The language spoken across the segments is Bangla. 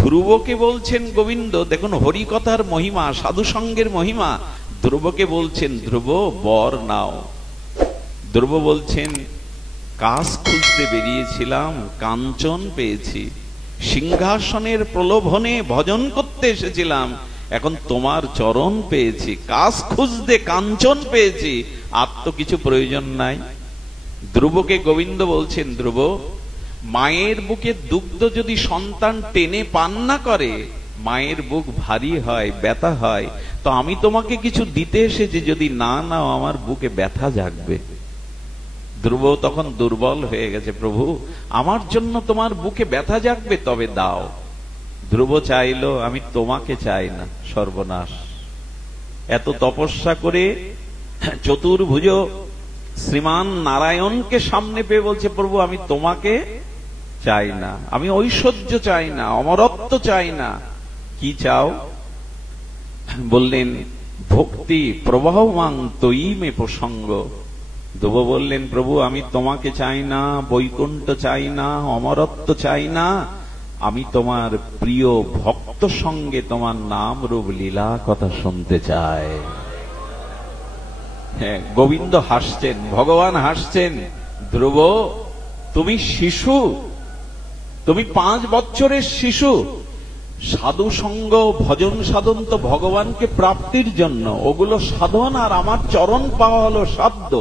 ধ্রুবকে বলছেন গোবিন্দ, দেখুন হরিকথার মহিমা, সাধু সঙ্গের মহিমা। ধ্রুবকে বলছেন, ধ্রুব বর নাও। ধ্রুব বলছেন, কাজ খুঁজতে বেরিয়েছিলাম, কাঞ্চন পেয়েছি। সিংহাসনের প্রলোভনে ভজন করতে এসেছিলাম, এখন তোমার চরণ পেয়েছি। কাজ খুঁজতে কাঞ্চন পেয়েছি, আর তো কিছু প্রয়োজন নাই। ধ্রুবকে গোবিন্দ বলছেন, ধ্রুব, মায়ের বুকে দুগ্ধ যদি সন্তান টেনে পান না করে, মায়ের বুক ভারী হয়, ব্যথা হয়। তো আমি তোমাকে কিছু দিতে এসেছি, যদি না নাও আমার বুকে ব্যথা জাগবে। ধ্রুব তখন দুর্বল হয়ে গেছে, প্রভু আমার জন্য তোমার বুকে ব্যথা জাগবে, তবে দাও। ধ্রুব চাইলো, আমি তোমাকে চাই না। সর্বনাশ! এত তপস্যা করে চতুর্ভুজ শ্রীমান নারায়ণকে সামনে পেয়ে বলছে, প্রভু আমি তোমাকে চাই না, আমি ঐশ্বর্য চাই না, অমরত্ব চাই না। কি চাও? বললেন, ভক্তি প্রবাহমাং তয়ি মে প্রসঙ্গ। ধ্রুব বললেন, প্রভু আমি তোমাকে চাই না, বৈকুণ্ঠ চাই না, অমরত্ব চাই না, আমি তোমার প্রিয় ভক্ত সঙ্গে তোমার নাম রূপ লীলা কথা শুনতে চাই। হ্যাঁ, গোবিন্দ হাসছেন, ভগবান হাসছেন। ধ্রুব তুমি শিশু, তুমি 5 বছরের শিশু। সাধু সঙ্গ ভজন সাধন তো ভগবানকে প্রাপ্তির জন্য, ওগুলো সাধন, আর আমার চরণ পাওয়া হলো সাধ্য।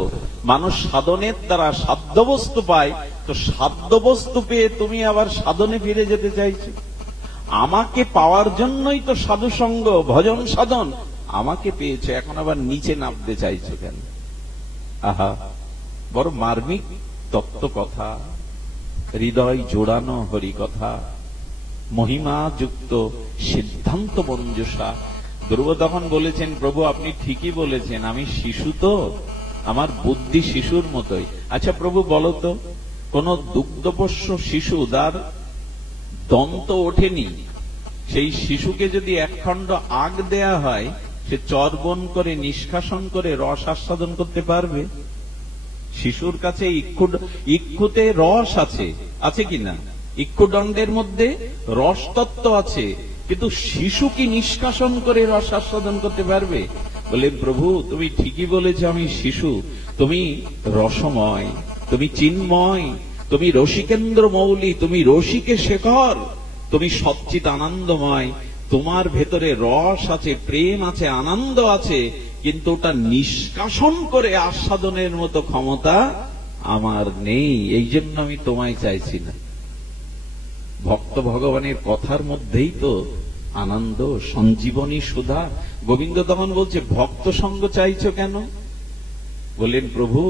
মানুষ সাধনের দ্বারা সাধ্য বস্তু পায়, তো সাধ্য বস্তু পেয়ে তুমি আবার সাধনে ফিরে যেতে চাইছো। আমাকে পাওয়ার জন্যই তো সাধু সঙ্গ ভজন সাধন, আমাকে পেয়েছো, এখন আবার নিচে নামতে চাইছো কেন? আহা, বড় মার্মিক তত্ত্ব কথা, হৃদয় জোড়ানো হরি কথা, মহিমা যুক্ত সিদ্ধান্ত মঞ্জুষা। ধ্রুব তখন বলেছেন, প্রভু আপনি ঠিকই বলেছেন, আমি শিশু তো, আমার বুদ্ধি শিশুর মতোই। আচ্ছা প্রভু বলো তো, কোন দুগ্ধপোষ্য শিশু যার দন্ত ওঠেনি, সেই শিশুকে যদি 1 খণ্ড আগ দেয়া হয়, সে চর্বণ করে নিষ্কাশন করে রস আস্বাদন করতে পারবে? শিশুর কাছে ইক্ষুতে রস আছে, আছে কিনা? ইক্ষুদণ্ডের মধ্যে রস তত্ত্ব আছে, কিন্তু শিশু কি নিষ্কাশন করে রস আস্বাদন করতে পারবে? বলে, প্রভু তুমি ঠিকই বলেছো, আমি শিশু, তুমি রসময়, তুমি চিন্ময়, তুমি রসিকেন্দ্র মৌলি, তুমি রসিকে শেখর, তুমি সচ্চিত আনন্দময়। তোমার ভেতরে রস আছে, প্রেম আছে, আনন্দ আছে, কিন্তু ওটা নিষ্কাশন করে আস্বাদনের মতো ক্ষমতা আমার নেই, এই জন্য আমি তোমায় চাইছি না। ভক্ত ভগবানের কথার মধ্যেই তো আনন্দ, সঞ্জীবনী সুধা। গোবিন্দ তখন বলছে, ভক্ত সঙ্গ চাইছো কেন? বললেন, প্রভু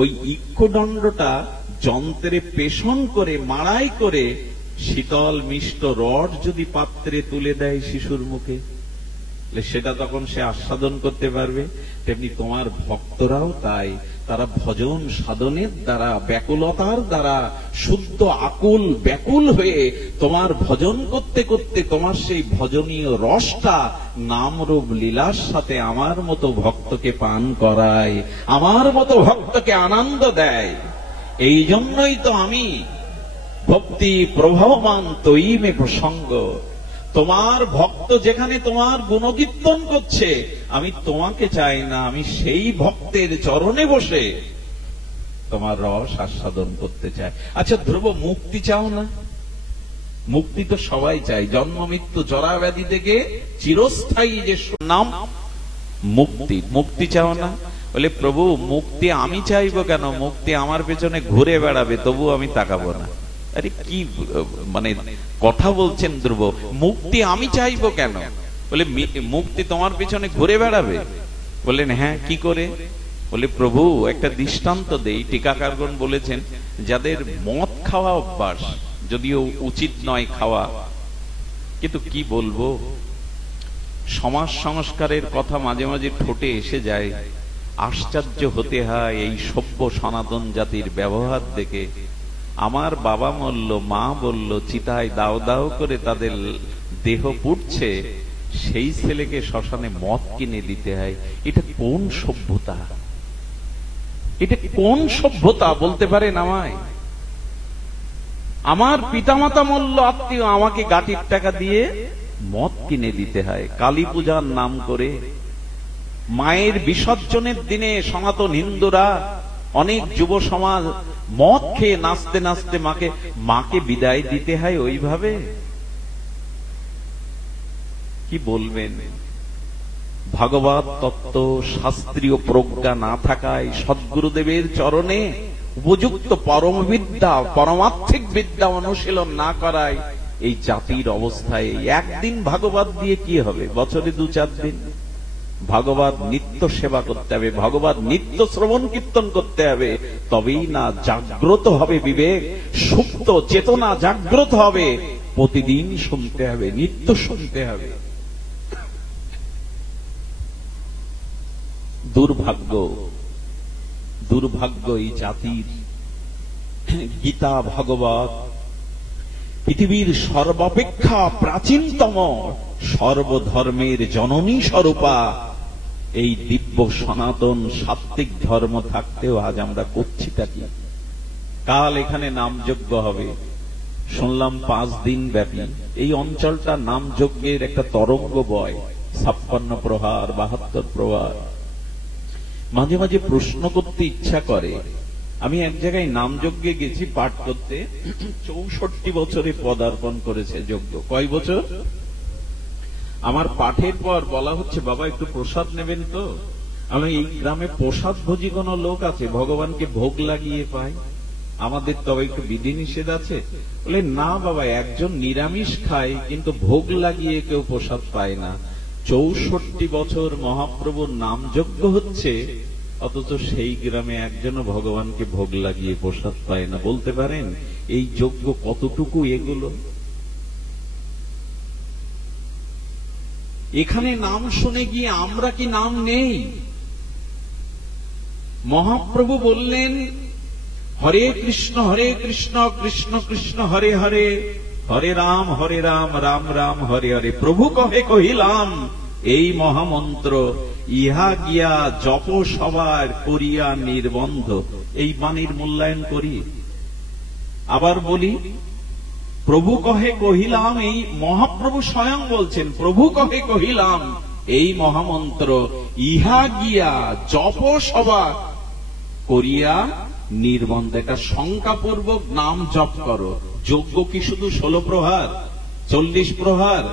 ওই ইক্ষুদণ্ডটা যন্ত্রে পেষণ করে, মাড়াই করে শীতল মিষ্ট রড যদি পাত্রে তুলে দেয় শিশুর মুখে, সেটা তখন সে আস্বাদন করতে পারবে। তেমনি তোমার ভক্তরাও তাই, তারা ভজন সাধনের দ্বারা, ব্যাকুলতার দ্বারা শুদ্ধ আকুল ব্যাকুল হয়ে তোমার ভজন করতে করতে তোমার সেই ভজনীয় রসটা নামরূপ লীলার সাথে আমার মতো ভক্তকে পান করায়, আমার মতো ভক্তকে আনন্দ দেয়। এই জন্যই তো আমি ভক্তি প্রভাবমান তয়ি মে প্রসঙ্গ। তোমার ভক্ত যেখানে তোমার গুণকীর্তন করছে, আমি তোমাকে চাই না, আমি সেই ভক্তের চরণে বসে তোমার রস আস্বাদন করতে চাই। আচ্ছা ধ্রুব, মুক্তি চাও না? মুক্তি তো সবাই চাই, জন্ম মৃত্যু জরা ব্যাধি থেকে চিরস্থায়ী যে নাম মুক্তি, মুক্তি চাও না? বলে, প্রভু মুক্তি আমি চাইবো কেন? মুক্তি আমার পেছনে ঘুরে বেড়াবে, তবু আমি তাকাবো না। আরে কি মানে কথা বলছেন ধ্রুব, মুক্তি আমি চাইবো কেন? বলে, মুক্তি তোমার পিছনে ঘুরে বেড়াবে? বললেন, হ্যাঁ, কি করে? বলে, প্রভু একটা দৃষ্টান্ত দেই। টিকাকারগণ বলেছেন, যাদের মদ খাওয়া অভ্যাস, যদিও উচিত নয় খাওয়া, কিন্তু কি বলবো, সমাজ সংস্কারের কথা মাঝে মাঝে ঠোঁটে এসে যায়। আশ্চর্য হতে হয় এই সভ্য সনাতন জাতির ব্যবহার দেখে। আমার বাবা বলল, মা বলল, চিতায় দাও দাও করে তাদের দেহ পুড়ছে, সেই ছেলেকে শ্মশানে মদ কিনে দিতে হয়। এটা কোন সভ্যতা? এটা কোন সভ্যতা বলতে পারেন আমায়? আমার পিতামাতা মল্ল আত্মীয় আমাকে গাটির টাকা দিয়ে মদ কিনে দিতে হয় কালী পূজার নাম করে। মায়ের বিসর্জনের দিনে সনাতন হিন্দুরা, অনেক যুব সমাজ মদ খেয়ে নাচতে নাচতে মাকে বিদায় দিতে হয় ওইভাবে। কি বলবেন? ভাগবত তত্ত্ব শাস্ত্রীয় প্রজ্ঞা না থাকায়, সদ্গুরুদেবের চরণে উপযুক্ত পরমবিদ্যা পরমার্থিক বিদ্যা অনুশীলন না করায় এই জাতির অবস্থায়। একদিন ভাগবত দিয়ে কি হবে? বছরে 2-4 দিন ভাগবত নিত্য সেবা করতে হবে, ভাগবত নিত্য শ্রবণ কীর্তন করতে হবে, তবেই না জাগ্রত হবে বিবেক, সুপ্ত চেতনা জাগ্রত হবে। প্রতিদিন শুনতে হবে, নিত্য শুনতে হবে। দুর্ভাগ্য, দুর্ভাগ্য এই জাতির। গীতা ভাগবত পৃথিবীর সর্বাপেক্ষা প্রাচীনতম সর্বধর্মের জননী স্বরূপা এই দিব্য সনাতন সাত্ত্বিক ধর্ম থাকতেও আজ আমরা করছিটা কি? কাল এখানে নামযজ্ঞ হবে শুনলাম 5 দিন ব্যাপী। এই অঞ্চলটা নামযজ্ঞের একটা তরঙ্গ বয়, 56 প্রহার 72 প্রহার। মাঝে মাঝে প্রশ্ন করতে ইচ্ছা করে। আমি এক জায়গায় নামযজ্ঞে গেছি পাঠ করতে, 64 বছরে পদার্পণ করেছে যজ্ঞ। কয় বছর? আমার পাঠের পর বলা হচ্ছে, বাবা একটু প্রসাদ নেবেন তো? আমি এই গ্রামে প্রসাদ ভোজী কোন লোক আছে ভগবানকে ভোগ লাগিয়ে পায়? আমাদের তবে একটু বিধিনিষেধ আছে? বলে না বাবা, একজন নিরামিষ খায় কিন্তু ভোগ লাগিয়ে কেউ প্রসাদ পায় না। 64 বছর মহাপ্রভুর নামযজ্ঞ হচ্ছে, অথচ সেই গ্রামে একজনও ভগবানকে ভোগ লাগিয়ে প্রসাদ পায় না। বলতে পারেন এই যজ্ঞ কতটুকু এগুলো? এখানে নাম শুনে গিয়ে আমরা কি নাম নেই? মহাপ্রভু বললেন হরে কৃষ্ণ কৃষ্ণ কৃষ্ণ হরে হরে, হরে রাম রাম রাম হরে হরে। প্রভু কহে কহিলাম এই মহামন্ত্র, ইহা গিয়া জপ সবার করিয়া নির্বন্ধ। এই বাণীর মূল্যায়ন করি। আবার বলি, প্রভু কহে কহিলাম, এই মহাপ্রভু স্বয়ং বলছেন, প্রভু কহে কহিলাম এই মহামন্ত্র, ইহা গিয়া জপ সভা করিয়া নির্বন্ধ। এটা শঙ্কাপূর্বক নাম জপ করো। যজ্ঞ কি শুধু 16 প্রহার 40 প্রহার?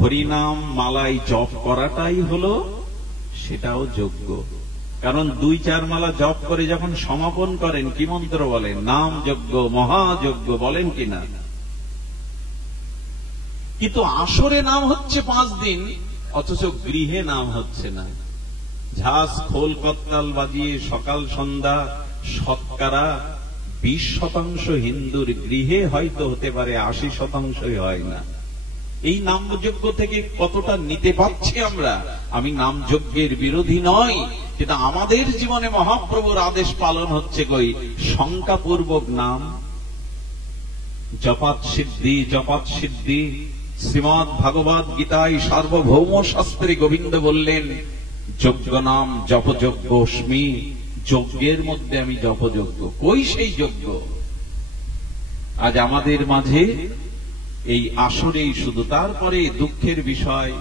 হরিনাম মালাই জপ করাটাই হলো, সেটাও যজ্ঞ। কারণ 2-4 মালা জপ করে যখন সমাপন করেন কি মন্ত্র বলেন? নাম যজ্ঞ, মহাযজ্ঞ বলেন কিনা? কিন্তু আসরে নাম হচ্ছে 5 দিন, অথচ গৃহে নাম হচ্ছে না। ঝাঁস খোল কত্তাল বাজিয়ে সকাল সন্ধ্যা সৎকারা 20% হিন্দুর গৃহে হয়তো হতে পারে, 80% হয় না। এই নামযজ্ঞ থেকে কতটা নিতে পারছি আমরা? আমি নামযজ্ঞের বিরোধী নই, কিন্তু আমাদের জীবনে মহাপ্রভুর আদেশ পালন হচ্ছে কই? শঙ্কাপূর্বক নাম জপাত সিদ্ধি, জপাত সিদ্ধি। শ্রীমৎ ভাগবত গীতায় সার্বভৌম শাস্ত্রে গোবিন্দ বললেন, যজ্ঞ নাম জপযজ্ঞস্মি, যজ্ঞের মধ্যে আমি জপযজ্ঞ। কই সেই যজ্ঞ? আজ আমাদের মাঝে এই আসরেই শুধু। তারপরে দুঃখের বিষয়,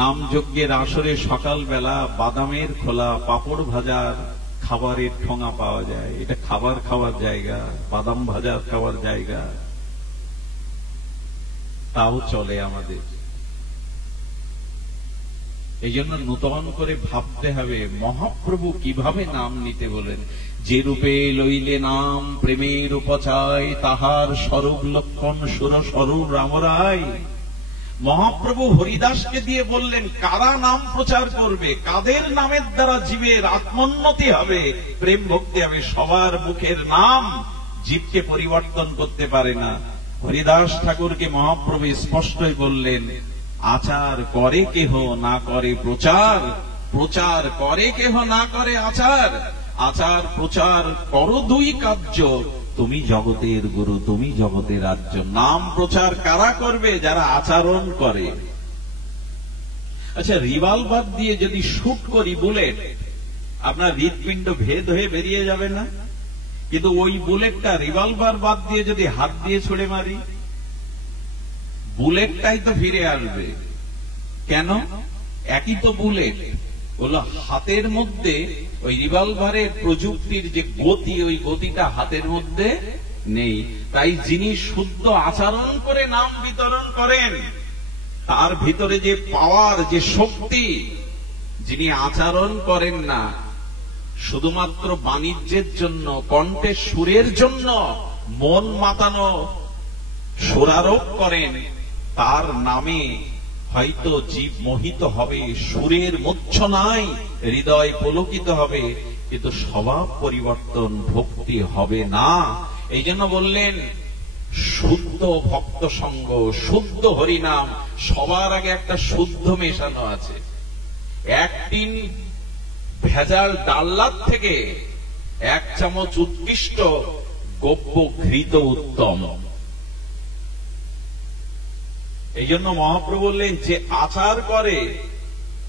নামযজ্ঞের আসরে সকালবেলা বাদামের খোলা, পাপড় ভাজার খাবারের ঠোঙা পাওয়া যায়। এটা খাবার খাওয়ার জায়গা, বাদাম ভাজার খাওয়ার জায়গা, তাও চলে আমাদের। এই জন্য নূতন করে ভাবতে হবে মহাপ্রভু কিভাবে নাম নিতে বলেন। যে রূপে লইলে নাম প্রেমের উপচায়, তাহার স্বরূপ লক্ষণ সুর স্বরূপ রামরায়। মহাপ্রভু হরিদাসকে দিয়ে বললেন কারা নাম প্রচার করবে, কাদের নামের দ্বারা জীবের আত্মোন্নতি হবে, প্রেম ভক্তি হবে। সবার মুখের নাম জীবকে পরিবর্তন করতে পারে না। হরিদাস ঠাকুরকে মহাপ্রভু স্পষ্টই বললেন, আচার করে কেহ না করে প্রচার, প্রচার করে কেহ না করে আচার। আচার প্রচার করো 2 কার্য, তুমি জগতের গুরু, তুমি জগতের রাজ্য। নাম প্রচার কারা করবে? যারা আচরণ করে। আচ্ছা, রিভলভার দিয়ে যদি শুট করি বুলেট, আপনার হৃৎপিণ্ড ভেদ হয়ে বেরিয়ে যাবে না? কিন্তু ওই বুলেটটা রিভলভার বাদ দিয়ে যদি হাত দিয়ে ছুড়ে মারি, বুলেটটাই তো ফিরে আসবে। কেন? একই তো বুলেট। বললো হাতের মধ্যে ওই রিভলভারের প্রযুক্তির যে গতি, ওই গতিটা হাতের মধ্যে নেই। তাই যিনি শুদ্ধ আচরণ করে নাম বিতরণ করেন, তার ভিতরে যে পাওয়ার, যে শক্তি, যিনি আচরণ করেন না, শুধুমাত্র বাণিজ্যের জন্য, কণ্ঠের সুরের জন্য মন মাতানো সুরারোপ করেন, তার নামে হয়তো জীব মোহিত হবে, সুরের মূর্ছনায় হৃদয় পুলকিত হবে, কিন্তু স্বভাব পরিবর্তন, ভক্তি হবে না। এই জন্য বললেন শুদ্ধ ভক্ত সঙ্গ, শুদ্ধ হরিনাম। সবার আগে একটা শুদ্ধ মেশানো আছে। একদিন ভেজাল ডাল্লার থেকে এক চামচ উৎকৃষ্ট গব্য ঘৃত উত্তম। এই জন্য মহাপ্রভু বললেন, যে আচার করে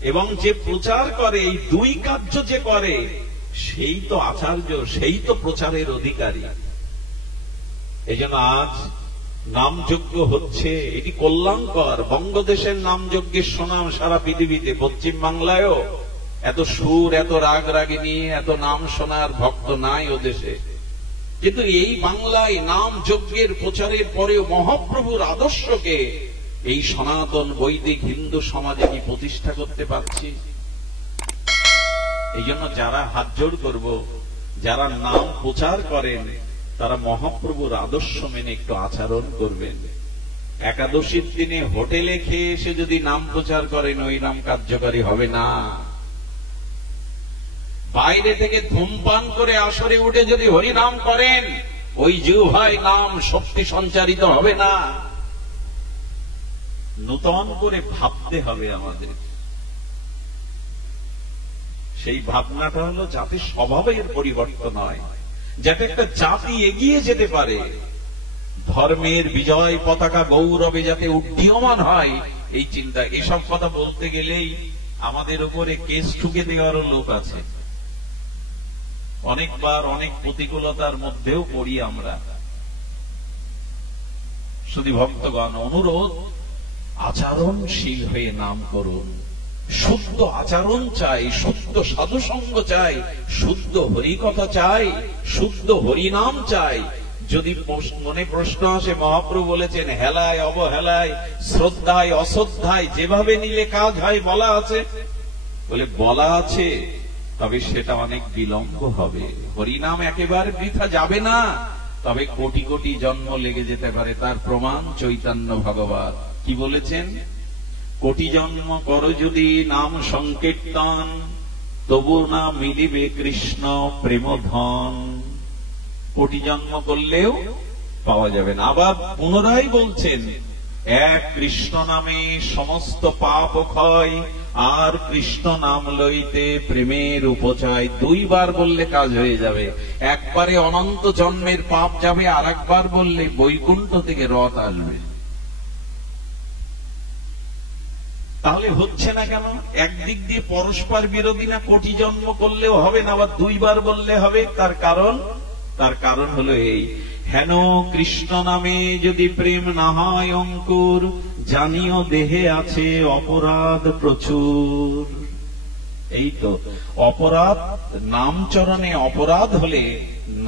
এবং যে প্রচার করে, এই দুই কার্য যে করে, সেই তো আচার্য, সেই তো প্রচারের অধিকারী। এই জন্য আজ নামযজ্ঞ হচ্ছে, এটি কল্যাণকর। বঙ্গদেশের নামযজ্ঞের সুনাম সারা পৃথিবীতে। পশ্চিম বাংলায়ও এত সুর, এত রাগ রাগিনী, এত নাম শোনার ভক্ত নাই ও দেশে। কিন্তু এই বাংলায় নাম যজ্ঞের প্রচারের পরেও মহাপ্রভুর আদর্শকে এই সনাতন বৈদিক হিন্দু সমাজে কি প্রতিষ্ঠা করতে পারছি? এই জন্য যারা হাত জোড় করব, যারা নাম প্রচার করেন, তারা মহাপ্রভুর আদর্শ মেনে একটু আচরণ করবেন। একাদশীর দিনে হোটেলে খেয়ে এসে যদি নাম প্রচার করেন, ওই নাম কার্যকারী হবে না। বাইরে থেকে ধূমপান করে আসরে উঠে যদি হরিনাম করেন, ওই জিহ্বায় নাম শক্তি সঞ্চারিত হবে না। নূতন করে ভাবতে হবে আমাদের। সেই ভাবনাটা হলো যাতে স্বভাবের পরিবর্তন হয়, যাতে একটা জাতি এগিয়ে যেতে পারে, ধর্মের বিজয় পতাকা গৌরবে যাতে উড্ডীয়মান হয়, এই চিন্তা। এসব কথা বলতে গেলেই আমাদের উপরে কেস ঠুকে দেওয়ারও লোক আছে। অনেকবার অনেক প্রতিকূলতার মধ্যেও পড়ি আমরা। শুধু ভক্তগণ, অনুরোধ, আচরণশীল হয়ে নাম করুন। শুদ্ধ আচরণ চাই, শুদ্ধ সাধুসঙ্গ চাই, শুদ্ধ হরিকথা চাই, শুদ্ধ হরিনাম চাই। যদি মনে প্রশ্ন আসে, মহাপ্রভু বলেছেন হেলায় অবহেলায়, শ্রদ্ধায় অশ্রদ্ধায় যেভাবে নিলে কাজ হয় বলা আছে। বলে বলা আছে, তবে সেটা অনেক বিলম্ব হবে। হরিনাম একেবারে বৃথা যাবে না, তবে কোটি কোটি জন্ম লেগে যেতে পারে। তার প্রমাণ চৈতন্য ভগবান কি বলেছেন? কোটি জন্ম করো যদি নাম সংকীর্তন, তবু না মিলিবে কৃষ্ণ প্রেমধন। কোটি জন্ম করলেও পাওয়া যাবে না। আবার পুনরায় বলছেন, এক কৃষ্ণ নামে সমস্ত পাপ ক্ষয়, আর কৃষ্ণ নাম লইতে প্রেমের উপচয়। দুইবার বললে কাজ হয়ে যাবে। একবারে অনন্ত জন্মের পাপ যাবে, আর একবার বললে বৈকুণ্ঠ থেকে রথ আসবে। তাহলে হচ্ছে না কেন? একদিক দিয়ে পরস্পর বিরোধী না? কোটি জন্ম করলেও হবে না, আবার দুইবার বললে হবে। তার কারণ হলো এই, হেন কৃষ্ণ নামে যদি প্রেম না হয় অঙ্কুর, জানিও দেহে আছে অপরাধ প্রচুর। এই তো অপরাধ, নামচরণে অপরাধ হলে,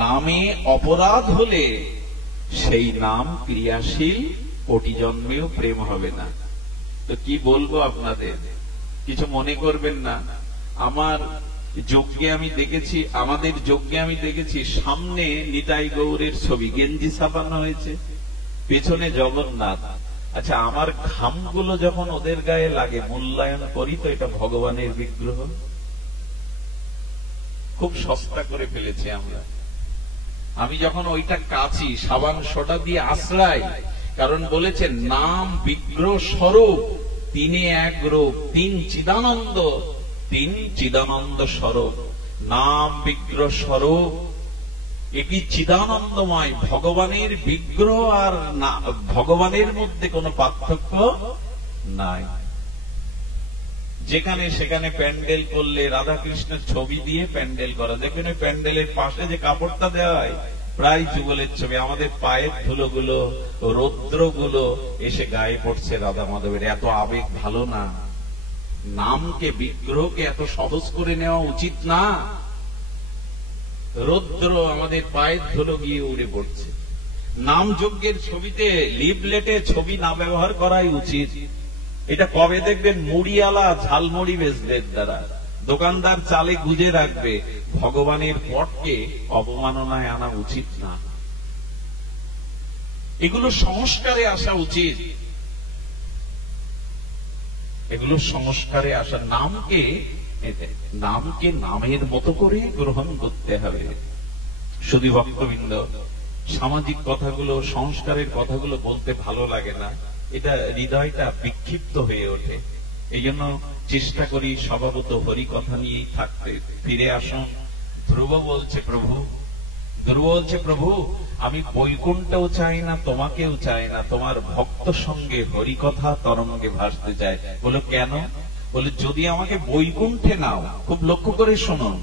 নামে অপরাধ হলে সেই নাম ক্রিয়াশীল, কোটি জন্মেও প্রেম হবে না। তো কি বলবো আপনাদের, কিছু মনে করবেন না। আমার যজ্ঞে আমি দেখেছি, আমাদের যজ্ঞে আমি দেখেছি, সামনে নিতাই গৌরের ছবি, গেঞ্জি ছাপানো হয়েছে, পেছনে জগন্নাথ। আচ্ছা, আমার ঘামগুলো যখন ওদের গায়ে লাগে, মূল্যায়ন করি তো এটা ভগবানের বিগ্রহ। খুব সস্তা করে ফেলেছি আমরা। আমি যখন ওইটা কাচি, সাবান সোডা দিয়ে আশ্রয়, কারণ বলেছেন নাম বিগ্রহ স্বরূপ, তিনে এক রূপ, তিন চিদানন্দ, তিন চিদানন্দ স্বরূপ। নাম বিগ্রহ স্বরূপ, এটি চিদানন্দময়। ভগবানের বিগ্রহ আর ভগবানের মধ্যে কোনো পার্থক্য নাই। যেখানে সেখানে প্যান্ডেল করলে রাধাকৃষ্ণের ছবি দিয়ে প্যান্ডেল করা, দেখবেন ওই প্যান্ডেলের পাশে যে কাপড়টা দেওয়া হয় প্রায় যুগলের ছবি। আমাদের পায়ের ধুলোগুলো, রৌদ্রগুলো এসে গায়ে পড়ছে রাধা মাধবের। এত আবেগ ভালো না। নামকে, বিগ্রহকে এত সহজ করে নেওয়া উচিত না। রৌদ্র আমাদের পায়ের ধুলো গিয়ে উড়ে পড়ছে। নাম যজ্ঞের ছবিতে, লিফলেটে ছবি না ব্যবহার করাই উচিত। এটা কবে দেখবেন মুড়িওয়ালা ঝালমুড়ি বেচবের দ্বারা, দোকানদার চালে গুজে রাখবে। ভগবানের পটকে অবমাননায় আনা উচিত না। এগুলো সংস্কারে আসা উচিত, এগুলো সংস্কারে আসা। নামকে নামের মতো করে গ্রহণ করতে হবে। শুধু ভক্তবৃন্দ, সামাজিক কথাগুলো, সংস্কারের কথাগুলো বলতে ভালো লাগে না, এটা হৃদয়টা বিক্ষিপ্ত হয়ে ওঠে। এই জন্য চেষ্টা করি স্বভাবত হরি কথা নিয়েই থাকতে। ফিরে আসুন। ধ্রুব বলছে প্রভু আমি বৈকুণ্ঠও চাই না, তোমাকেও চাই না, তোমার ভক্ত সঙ্গে হরি কথা তরঙ্গে ভাসতে চাই। বলো কেন? বলে যদি আমাকে বৈকুণ্ঠে নাও, খুব লক্ষ্য করে শুনুন,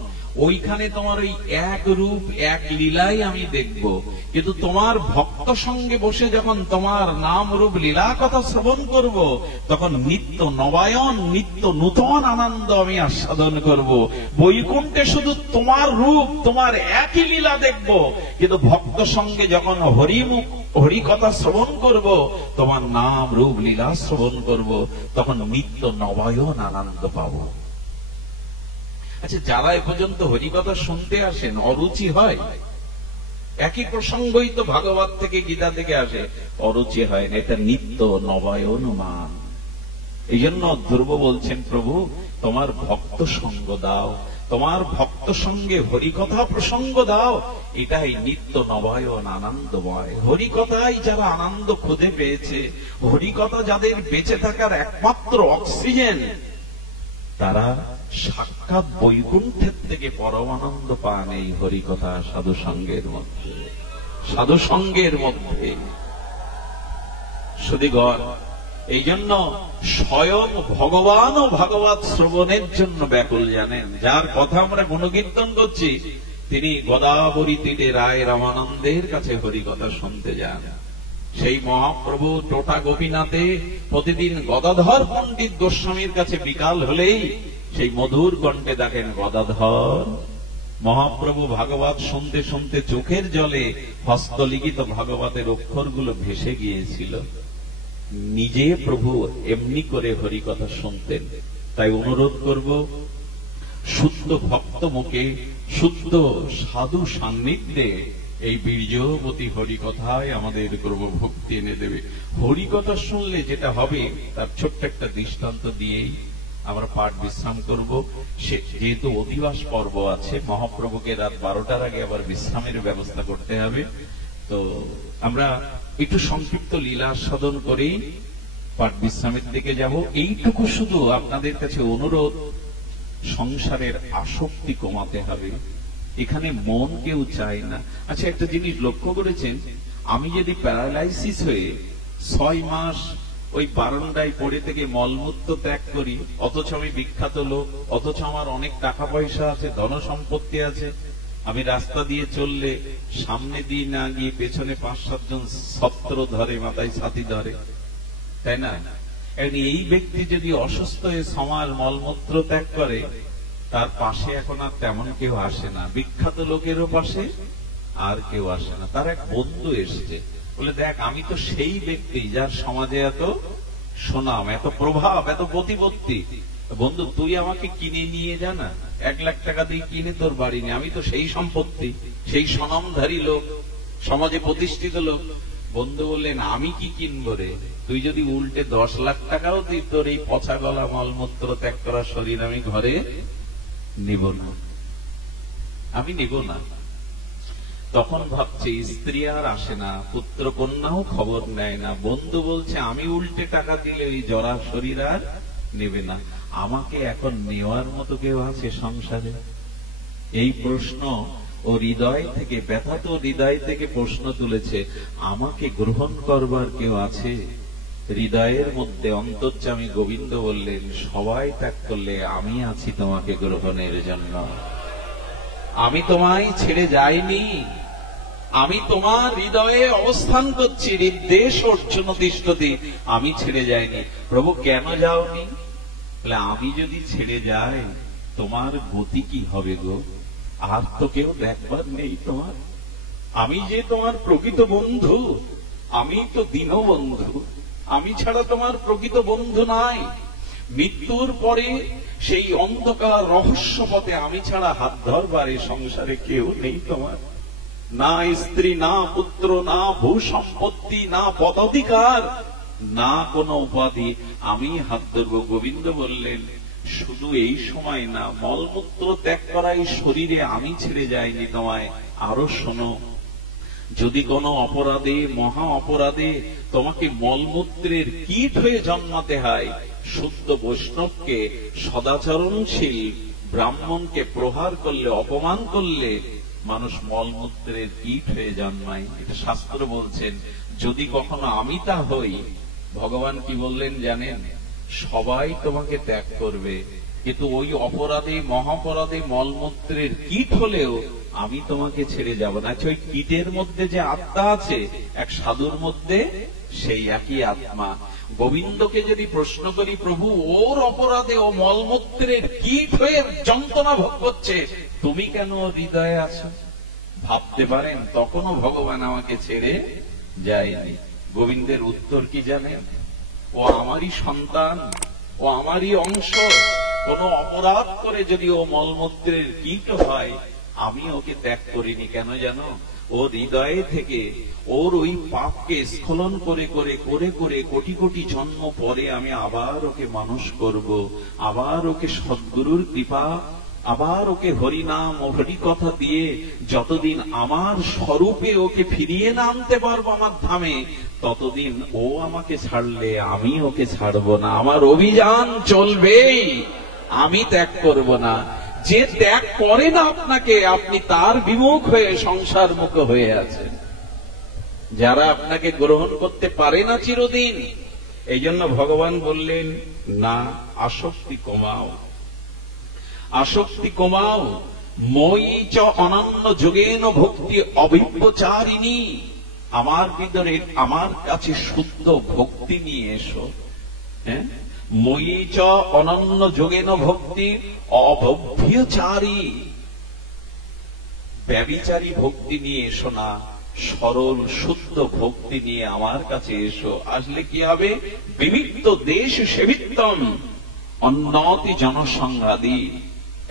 ওইখানে তোমার ওই এক রূপ এক লীলাই আমি দেখব, কিন্তু তোমার ভক্ত সঙ্গে বসে যখন তোমার নাম রূপ লীলা কথা শ্রবণ করব, তখন নিত্য নবায়ন, নিত্য নূতন আনন্দ আমি আস্বাদন করব। বৈকুণ্ঠে শুধু তোমার রূপ, তোমার একই লীলা দেখব, কিন্তু ভক্ত সঙ্গে যখন হরি কথা শ্রবণ করব, তোমার নাম রূপ লীলা শ্রবণ করব, তখন নিত্য নবায়ন আনন্দ পাবো। আচ্ছা, যারা এ পর্যন্ত হরিকথা শুনতে আসেন, অরুচি হয়? একই প্রসঙ্গই তো ভাগবত থেকে, গীতা থেকে আসে, অরুচি হয় না। এটা নিত্য নবায়নমান। এই জন্য ধ্রুব বলছেন প্রভু তোমার ভক্ত সঙ্গ দাও, তোমার ভক্ত সঙ্গে হরিকথা প্রসঙ্গ দাও, এটাই নিত্য নবায়ন আনন্দময়। হরিকথাই যারা আনন্দ খুঁজে পেয়েছে, হরিকথা যাদের বেঁচে থাকার একমাত্র অক্সিজেন, তারা সাক্ষাৎ বৈকুণ্ঠের থেকে পরমানন্দ পান এই হরিকথা সাধু সঙ্গের মধ্যে, সাধু সঙ্গের মধ্যে। শুধুগণ, এই জন্য স্বয়ং ভগবানও ভাগবত শ্রবণের জন্য ব্যাকুল। জানেন, যার কথা আমরা গুণকীর্তন করছি, তিনি গোদাবরী তীরে রায় রামানন্দের কাছে হরিকথা শুনতে যান। সেই মহাপ্রভু টোটা গোপীনাথে প্রতিদিন গদাধর পণ্ডিত গোস্বামীর কাছে বিকাল হলেই সেই মধুর কণ্ঠে ডাকেন, গদাধর। মহাপ্রভু ভাগবত শুনতে শুনতে চোখের জলে হস্তলিখিত ভাগবতের অক্ষরগুলো ভেসে গিয়েছিল। নিজে প্রভু এমনি করে হরিকথা শুনতেন। তাই অনুরোধ করব, শুদ্ধ ভক্ত মুখে, শুদ্ধ সাধু সান্নিধ্যে এই বীর্যবতী হরিকথায় আমাদের করব ভক্তি এনে দেবে। হরিকথা শুনলে যেটা হবে, তার ছোট্ট একটা দৃষ্টান্ত দিয়েই আমরা পাঠ বিশ্রাম করব। যেহেতু অধিবাস পর্ব আছে, মহাপ্রভুকে রাত 12টার আগে আবার বিশ্রামের ব্যবস্থা করতে হবে, তো আমরা একটু সংক্ষিপ্ত লীলা সাধন করেই পাঠ বিশ্রামের দিকে যাব। এইটুকু শুধু আপনাদের কাছে অনুরোধ, সংসারের আসক্তি কমাতে হবে। এখানে মন কেউ চায় না। আচ্ছা, একটা জিনিস লক্ষ্য করেছেন, আমি যদি প্যারালাইসিস হয়ে 6 মাস ওই বারান্দায় পড়ে থেকে মলমূত্র ত্যাগ করি, অথচ আমি বিখ্যাত লোক, অথচ আমার অনেক টাকা পয়সা আছে, ধন সম্পত্তি আছে, আমি রাস্তা দিয়ে চললে সামনে দিয়ে না গিয়ে পেছনে 5-7 জন ছত্র ধরে, মাথায় ছাতি ধরে, তাই না? এই ব্যক্তি যদি অসুস্থ হয়ে সমাজ মলমূত্র ত্যাগ করে, তার পাশে এখন আর তেমন কেউ আসে না। বিখ্যাত লোকেরও পাশে আর কেউ আসে না। তার এক বন্ধু এসছে, বলে, দেখ আমি তো সেই ব্যক্তি যার সমাজে এত সুনাম, এত প্রভাব, এত প্রতিপত্তি। বন্ধু, তুই আমাকে কিনে নিয়ে যা না, 1 লাখ টাকা দিয়ে কিনে তোর বাড়ি নিয়ে, আমি তো সেই সম্পত্তি, সেই সুনামধারী লোক, সমাজে প্রতিষ্ঠিত লোক। বন্ধু বললেন, আমি কি কিনবো রে? তুই যদি উল্টে 10 লাখ টাকাও দিই, তোর এই পচা গলা মলমূত্র ত্যাগ করা শরীর আমি ঘরে নিব না, আমি নিব না। তখন ভাবছে, স্ত্রী আর আসে না, পুত্র কন্যাও খবর নেয় না। বন্ধু বলছে, আমি উল্টে টাকা দিলে ওই জরা শরীর আর নেবে না। আমাকে এখন নেওয়ার মতো কেউ আছে সংসারে? এই প্রশ্ন ও হৃদয় থেকে, ব্যথা তো হৃদয় থেকে প্রশ্ন তুলেছে, আমাকে গ্রহণ করবার কেউ আছে? হৃদয়ের মধ্যে অন্তর্যামী গোবিন্দ বললেন, সবাই ত্যাগ করলে আমি আছি তোমাকে গ্রহণের জন্য। আমি তোমায় ছেড়ে যাইনি, আমি তোমার হৃদয়ে অবস্থান করছি। হৃদ্দেশ অর্জুন তিষ্ঠতি, আমি ছেড়ে যাইনি। প্রভু কেন যাওনি? বলে, আমি যদি ছেড়ে যাই তোমার গতি কি হবে গো? আর তো কেউ দেখবার নেই তোমার। আমি যে তোমার প্রকৃত বন্ধু, আমি তো দীনবন্ধু, আমি ছাড়া তোমার প্রকৃত বন্ধু নাই। মৃত্যুর পরে সেই অন্ধকার রহস্য পথে আমি ছাড়া হাত ধরবার সংসারে কেউ নেই তোমার। না স্ত্রী, না পুত্র, না ভূ সম্পত্তি, না পদাধিকার, না কোনো উপাধি, আমি হাত ধরব। গোবিন্দ বললেন, শুধু এই সময় না, মলমূত্র ত্যাগ করাই শরীরে আমি ছেড়ে যাইনি তোমায়। আরো শোনো, যদি কোনো অপরাধে, মহা অপরাধে তোমাকে মলমূত্রের কীট হয়ে জন্মাতে হয়, শুদ্ধ বৈষ্ণবকে, সদাচরণশীল ব্রাহ্মণকে প্রহার করলে, অপমান করলে মানুষ মলমূত্রের কীট হয়ে জন্মায়। এটা শাস্ত্র বলছেন। যদি কখনো আমি তা হই, ভগবান কি বললেন জানেন? সবাই তোমাকে ত্যাগ করবে, কিন্তু ওই অপরাধে, মহাপরাধে মলমূত্রের কীট হলেও আমি তোমাকে ছেড়ে যাব না। ওই কীটের মধ্যে যে আত্মা আছে, এক সাধুর মধ্যে সেই একই আত্মা। গোবিন্দকে যদি প্রশ্ন করি, প্রভু ওর অপরাধে ও মলমূত্রের কীট হয়ে যন্ত্রণা ভোগ করছে, তুমি কেন হৃদয়ে আছো? ভাবতে পারেন তখনও ভগবান আমাকে ছেড়ে যায়নি। গোবিন্দের উত্তর কি জানেন? ও আমারই সন্তান, ও আমারই অংশ। কোন অপরাধ করে যদি ও মলমূত্রের কীট হয়, আমি ওকে ত্যাগ করিনি। কেন জানো? ও হৃদয়ে থেকে ওর ওই পাপকে স্খলন করে করে করে করে কোটি কোটি জন্ম পরে আমি আবার ওকে মানুষ করব, আবার ওকে সদ্গুরুর কৃপা, আবার ওকে হরিনাম ও হরিকথা দিয়ে যতদিন আমার স্বরূপে ওকে ফিরিয়ে না আনতে পারবো আমার ধামে, ততদিন ও আমাকে ছাড়লে আমি ওকে ছাড়বো না। আমার অভিযান চলবেই, আমি ত্যাগ করব না। যে ত্যাগ করে না আপনাকে, আপনি তার বিমুখ হয়ে সংসার মুখ হয়ে আছেন। যারা আপনাকে গ্রহণ করতে পারে না চিরদিন, এই জন্য ভগবান বললেন, না, আসক্তি কমাও, আসক্তি কমাও। মই চ অনন্য যোগেন ভক্তি অভিব্যচারিণী। আমার ভিতরে, আমার কাছে শুদ্ধ ভক্তি নিয়ে এসো। হ্যাঁ, মই চ অনন্য যোগেন ভক্তি অভব্যচারী। ব্যভিচারী ভক্তি নিয়ে এসো না, সরল শুদ্ধ ভক্তি নিয়ে আমার কাছে এসো। আসলে কি হবে? বিবিক্ত দেশ সেবিত্তম অন্নতি জনসংঘাদি।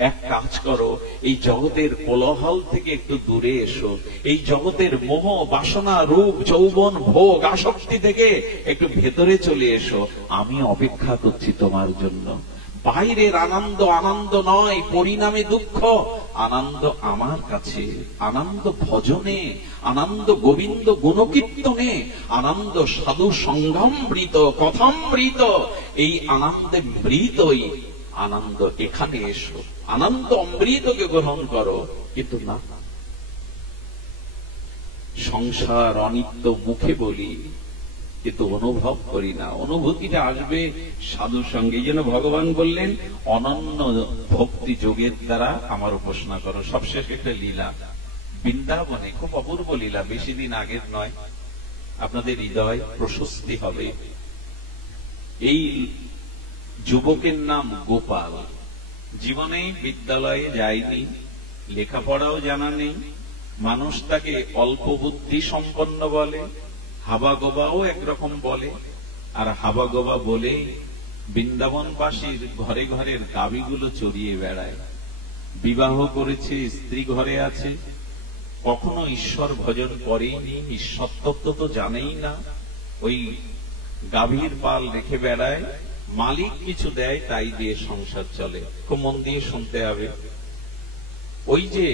এক কাজ করো, এই জগতের কোলাহল থেকে একটু দূরে এসো। এই জগতের মোহ, বাসনা, রূপ, যৌবন, ভোগ, আসক্তি থেকে একটু ভেতরে চলে এসো। আমি অপেক্ষা করছি তোমার জন্য। বাইরের আনন্দ আনন্দ নয়, পরিণামে দুঃখ। আনন্দ আমার কাছে, আনন্দ ভজনে, আনন্দ গোবিন্দ গুণকীর্তনে, আনন্দ সাধু সঙ্গমৃত কথামৃত। এই আনন্দে মৃতই আনন্দ। এখানে এসো, আনন্দ অমৃতকে গ্রহণ করো। কিন্তু না, সংসার অনিত্য মুখে বলি, কিন্তু অনুভব করি না। অনুভূতিটা আসবে সাধুর সঙ্গে। এই জন্য ভগবান বললেন, অনন্য ভক্তি যোগের দ্বারা আমার উপাসনা করো। সবশেষ একটা লীলা বৃন্দাবনে, খুব অপূর্ব লীলা, বেশি দিন আগের নয়। আপনাদের হৃদয় প্রশস্তি হবে। এই যুবকের নাম গোপাল। জীবনে বিদ্যালয়ে যায়নি, লেখাপড়াও জানা নেই। মানুষ তাকে অল্প বুদ্ধি সম্পন্ন বলে, হাবাগোবাও একরকম বলে। আর হাবাগোবা বলে বৃন্দাবনবাসীর ঘরে ঘরের গাভীগুলো চড়িয়ে বেড়ায়। বিবাহ করেছে, স্ত্রী ঘরে আছে, কখনো ঈশ্বর ভজন করেইনি, ঈশ্বর তত্ত্ব তো জানেই না। ওই গাভীর পাল রেখে বেড়ায়, মালিক কিছু দেয় তাই দিয়ে সংসার চলে। খুব মন দিয়ে শুনতে হবে। ওই যে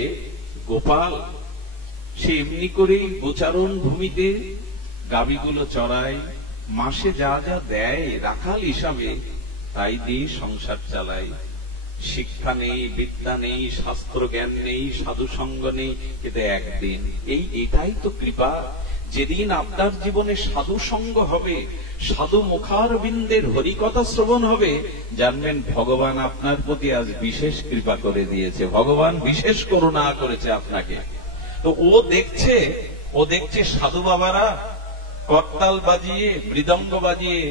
গোপাল, সে এমনি করেই গোচারণ ভূমিতে গাভীগুলো চড়ায়, মাসে যা যা দেয় রাখাল হিসাবে তাই দিয়ে সংসার চালায়। শিক্ষা নেই, বিদ্যা নেই, শাস্ত্র জ্ঞান নেই, সাধু সঙ্গ নেই। কিন্তু একদিন, এটাই তো কৃপা, যেদিন আপনার জীবনে সাধু সঙ্গ হবে, সাধু মুখারবিন্দের হরিকথা শ্রবণ হবে, জানবেন ভগবান আপনার প্রতি আজ বিশেষ কৃপা করে দিয়েছে, ভগবান বিশেষ করুণা করেছে আপনাকে। তো ও দেখছে সাধু বাবারা করতাল বাজিয়ে, মৃদঙ্গ বাজিয়ে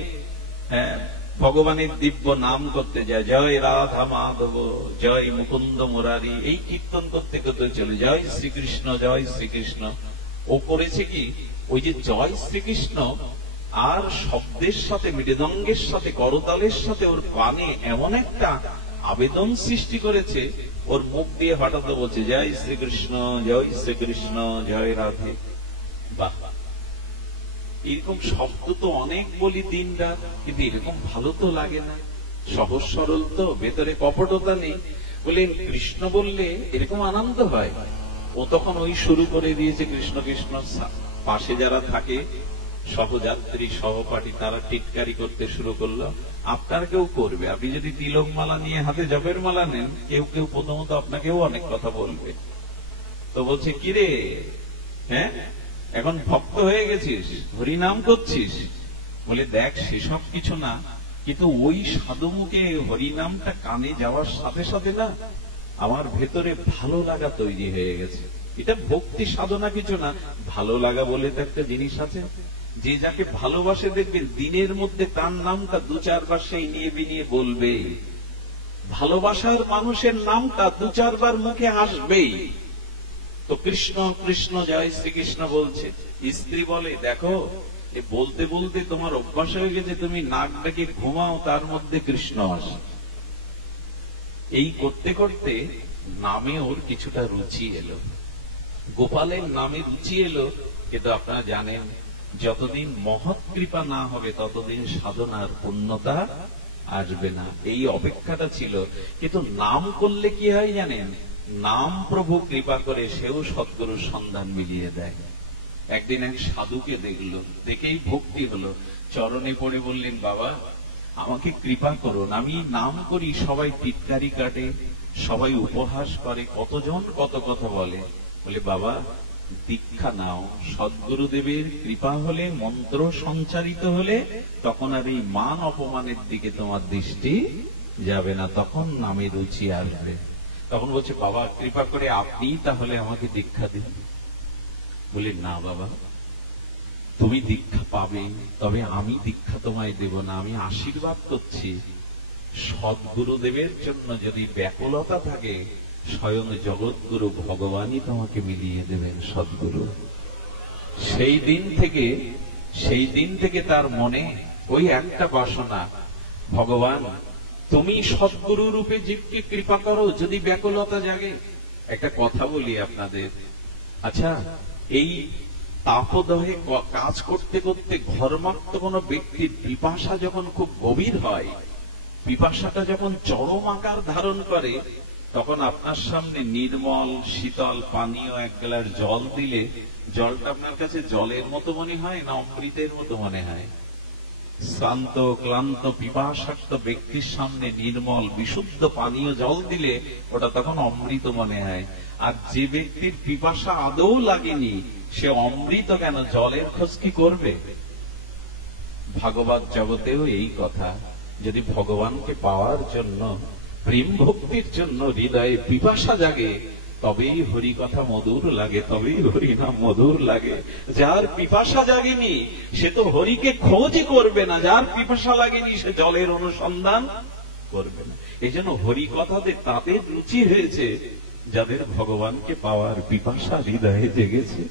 ভগবানের দিব্য নাম করতে যায়, জয় রাধা মাধব, জয় মুকুন্দ মুরারি, এই কীর্তন করতে করতে চলে, জয় শ্রীকৃষ্ণ, জয় শ্রীকৃষ্ণ। ও করেছে কি, ওই যে জয় শ্রীকৃষ্ণ আর শব্দের সাথে, মৃদঙ্গের সাথে, করতালের সাথে ওর কানে এমন একটা আবেদন সৃষ্টি করেছে, ওর মুখ দিয়ে হঠাৎ বলছে জয় শ্রীকৃষ্ণ, জয় শ্রীকৃষ্ণ, জয় রাধে। বাহ, এরকম শব্দ তো অনেক বলি দিন রাত, কিন্তু এরকম ভালো তো লাগে না। সহজ সরল তো, ভেতরে কপটতা নেই। বলে কৃষ্ণ বললে এরকম আনন্দ হয়। ও তখন ওই শুরু করে দিয়েছে কৃষ্ণ কৃষ্ণ। পাশে যারা থাকে সহযাত্রী সহপাঠী, তারা টিটকারি করতে শুরু করলো। আপনার কেউ করবে, আপনি যদি তিলক মালা নিয়ে হাতে জপের মালা নেন, কেউ কেউ প্রথমত আপনাকেও অনেক কথা বলবে। তো বলছে কিরে, হ্যাঁ এখন ভক্ত হয়ে গেছিস, হরিনাম করছিস? বলে দেখ, সেসব কিছু না, কিন্তু ওই সাধু মুখে হরিনামটা কানে যাওয়ার সাথে সাথে না আমার ভেতরে ভালো লাগা তৈরি হয়ে গেছে। এটা ভক্তি সাধনা কিছু না, ভালো লাগা বলে তো একটা জিনিস আছে। যে যাকে ভালোবাসে দেখবেন দিনের মধ্যে তার নামটা দু চারবার সেই নিয়ে বিনিয়ে বলবে। ভালোবাসার মানুষের নামটা দু চারবার মুখে আসবেই। তো কৃষ্ণ কৃষ্ণ জয় শ্রীকৃষ্ণ বলছে। স্ত্রী বলে দেখো, বলতে বলতে তোমার অভ্যাস হয়ে গেছে, তুমি নাক ডেকে ঘুমাও, তার মধ্যে কৃষ্ণ আসে। এই করতে করতে নামে ওর কিছুটা রুচি এলো, গোপালের নামে রুচি এলো। কিন্তু আপনারা জানেন, যতদিন মহৎ কৃপা না হবে ততদিন সাধনার পূর্ণতা আসবে না, এই অপেক্ষাটা ছিল। কিন্তু নাম করলে কি হয় জানেন, নাম প্রভু কৃপা করে সেও সদ্গুরুর সন্ধান মিলিয়ে দেয়। একদিন এক সাধুকে দেখলো, দেখেই ভক্তি হলো, চরণে পড়ে বললেন বাবা আমাকে কৃপা করুন, আমি নাম করি, সবাই টিটকারি কাটে, সবাই উপহাস করে, কতজন কত কথা বলে। বলে বাবা দীক্ষা নাও, সদ্গুরুদেবের কৃপা হলে, মন্ত্র সঞ্চারিত হলে তখন আর এই মান অপমানের দিকে তোমার দৃষ্টি যাবে না, তখন নামে রুচি আসবে। তখন বলছে বাবা কৃপা করে আপনি তাহলে আমাকে দীক্ষা দিন। বলে না বাবা, তুমি দীক্ষা পাবে, তবে আমি দীক্ষা তোমায় দেব না, আমি আশীর্বাদ করছি। সদ্গুরুদেবের জন্য যদি ব্যাকুলতা থাকে, স্বয়ং জগৎগুরু ভগবানই তোমাকে মিলিয়ে দেবেন সদ্গুরু। সেই দিন থেকে তার মনে ওই একটা বাসনা, ভগবান তুমি সদ্গুরু রূপে জীবকে কৃপা করো, যদি ব্যাকুলতা জাগে। একটা কথা বলি আপনাদের, আচ্ছা এই তাপদহে কাজ করতে করতে ঘর্মাক্ত কোন ব্যক্তির পিপাসা যখন খুব গভীর হয়, পিপাসাটা যখন চরম আকার ধারণ করে, তখন আপনার সামনে নির্মল শীতল পানীয় এক গ্লাস জল দিলে জলটা আপনার কাছে জলের মতো মনে হয় না অমৃতের মতো মনে হয়? শ্রান্ত ক্লান্ত পিপাসার্ত ব্যক্তির সামনে নির্মল বিশুদ্ধ পানীয় জল দিলে ওটা তখন অমৃত মনে হয়। আর যে ব্যক্তির পিপাসা আদৌ লাগেনি, সে অমৃত কেন জলের খোঁজ কি করবে? ভাগবত জগতেও এই কথা, যদি ভগবানকে পাওয়ার জন্য, প্রেম ভক্তির জন্য হৃদয়ে পিপাসা জাগে, তবেই হরি কথা মধুর লাগে, তবেই হরি নাম মধুর লাগে। যার পিপাসা জাগেনি সে তো হরিকে খোঁজই করবে না, যার পিপাসা লাগেনি সে জলের অনুসন্ধান করবে না। এই জন্য হরি কথাতে তাদের রুচি হয়েছে যাদের ভগবানকে পাওয়ার পিপাসা হৃদয়ে জেগেছে।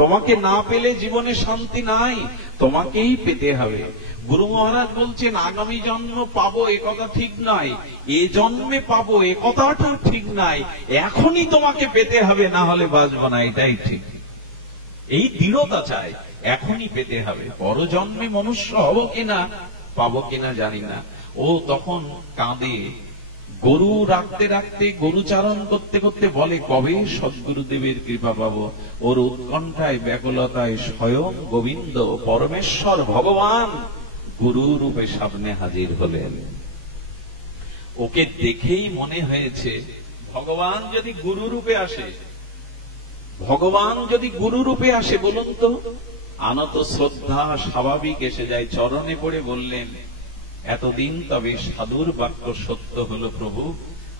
তোমাকে না পেলে জীবনে শান্তি নাই, তোমাকেই পেতে হবে। গুরু মহারাজ বলছেন আগামী জন্ম পাবো এ কথা ঠিক নয়, এ জন্মে পাবো এ কথাটা ঠিক নয়, এখনই তোমাকে পেতে হবে, না হলে বাঁচবো না, এটাই ঠিক। এই দৃঢ়তা চাই, এখনই পেতে হবে। পর জন্মে মনুষ্য হব কিনা, পাবো কিনা জানি না। ও তখন কাঁদে, গরু রাখতে রাখতে, গরু চারণ করতে করতে বলে কবে সদ্গুরুদেবের কৃপা পাবো। ওর উৎকণ্ঠায় ব্যাকুলতায় স্বয়ং গোবিন্দ পরমেশ্বর ভগবান গুরু রূপে সামনে হাজির হলেন। ওকে দেখেই মনে হয়েছে ভগবান যদি গুরু রূপে আসে, ভগবান যদি গুরু রূপে আসে, বলুন তো আনত শ্রদ্ধা স্বাভাবিক এসে যায়, চরণে পড়ে বললেন, এতদিন তবে সাধুর বাক্য সত্য হলো প্রভু,